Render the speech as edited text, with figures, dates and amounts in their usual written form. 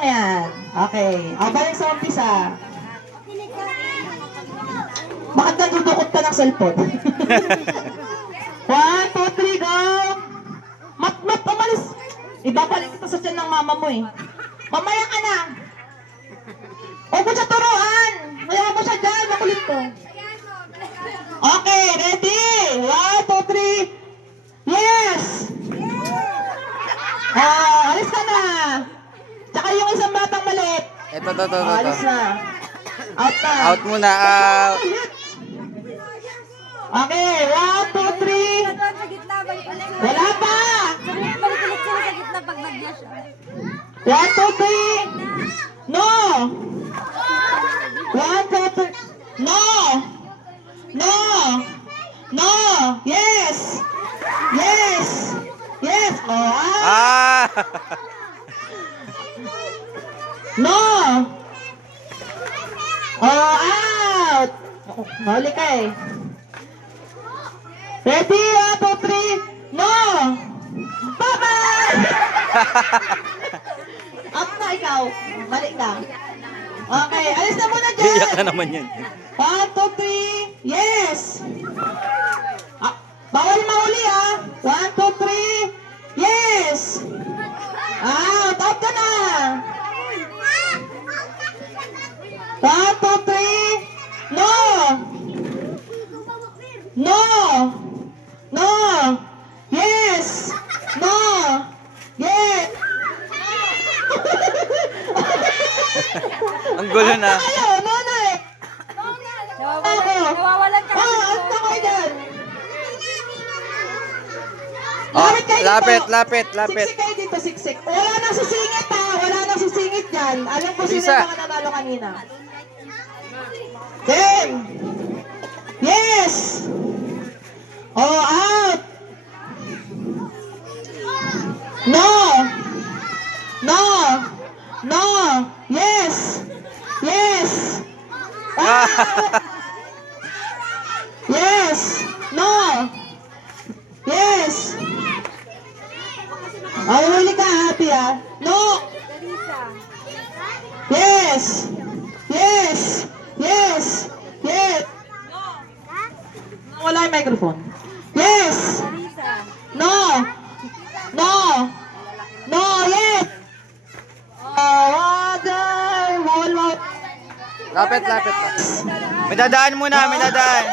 lang yan. Okay. Balik sa umpisa. Bakit nandudukot ka ng cellphone? 1, 2, 3, go! Mat, umalis! Ibabalik kita sa tiyan ng mama mo eh. Mamaya ka na! Huwag mo siya turuan! Mayroon mo siya dyan, makulit ko. Okay, ready? 1, 2, 3, yes! Alis ka na! Tsaka yung isang batang maliit. Ito. Alis na. Out na. Out muna, out. Okay, 1, 2, 3. Sa gitna, balik ulit. Wala pa! Balik ulit sila sa gitna pag nag-flash. 1, 2, 3. No! 1, 2, 3. No! No! No! Yes! Yes! Yes! Ah! No! Out! Mahuli ka eh. Ready? 1, 2, 3. No! Bye-bye! Up na ikaw. Balik ka. Okay, alis na muna dyan. Iyak na naman yan. 1, 2, 3. Yes! Bawal mahuli ah. 1, 2, 3. Yes! Out ka na. 1, 2, 3. No! No! No! Yes! No! Yes! Ang gulo na. Ayaw, nanay! Nawawalan ka. Ano kayo dyan? Oh, Lapit kayo lapit. dito. Siksik kayo dito, siksik. Wala nang sisingit ha. Wala nang sisingit dyan. Alam ko sino Lisa. yung mga nanalo kanina. Game! Yes! Out! No! No! No! Yes! Yes! Yes! No! Yes! Huli ka, happy ah. No! Yes! Yes! Yes! Yes! Wala yung microphone. Yes! No! No! No! Yes! Wala! Lapit. May dadaan muna, may dadaan.